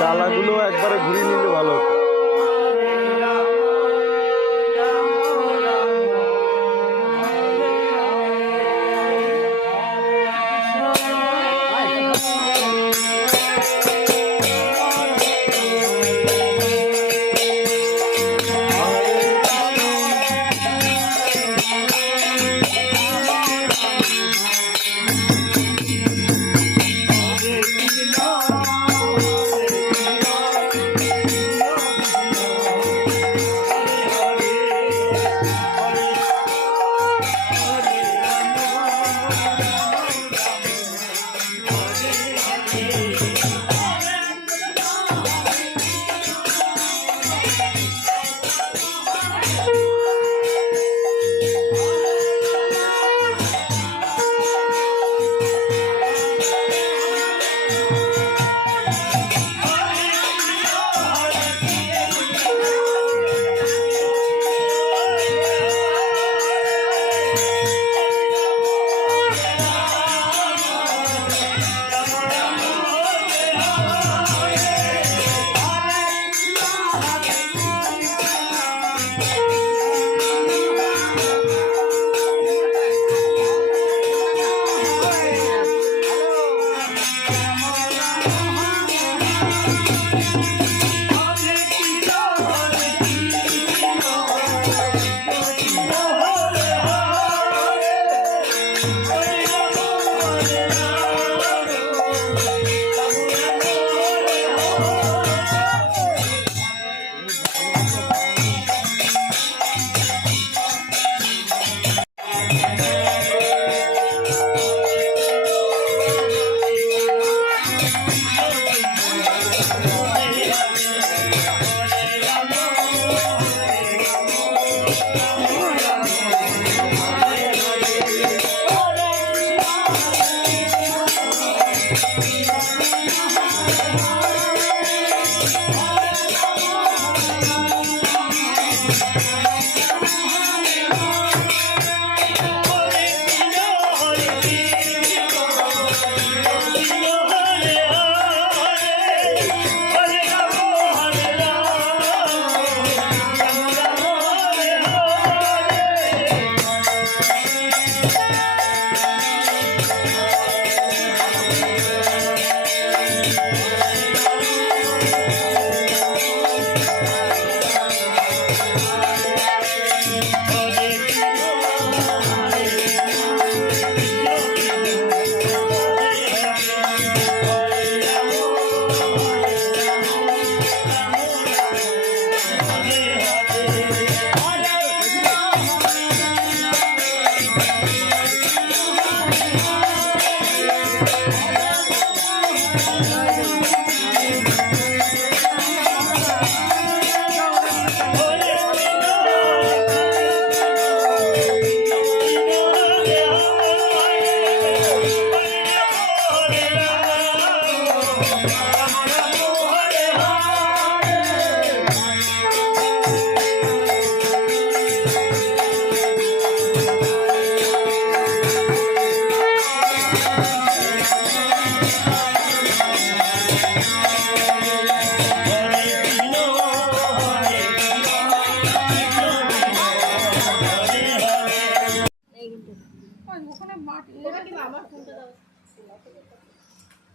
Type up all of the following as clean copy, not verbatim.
ডালাগুলো একবারে ঘুরিয়ে নিলে ভালো হতো।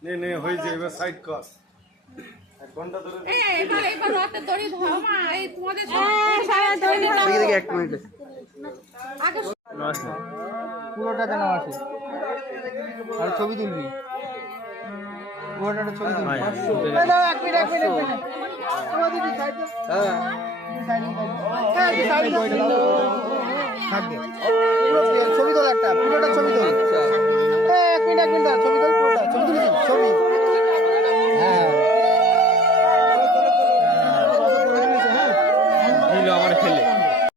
নে নে হয়ে যায়, এবার সাইড কর। এক ঘন্টা ধরে এবার রাতে দড়ি ধরো মা, এই তোমাদের সারা দড়ি দেখি দেখি এক মিনিট আগে পুরোটা যেন আসে। আর ছবি তুলবি, পুরোটা ছবি তুলবি। এক মিনিট এক মিনিট হ্যাঁ ছবি তোল, একটা পুরোটা ছবি তোল। এক মিনিট ছবি তোল, পুরোটা ছবি তুলবি, ছবি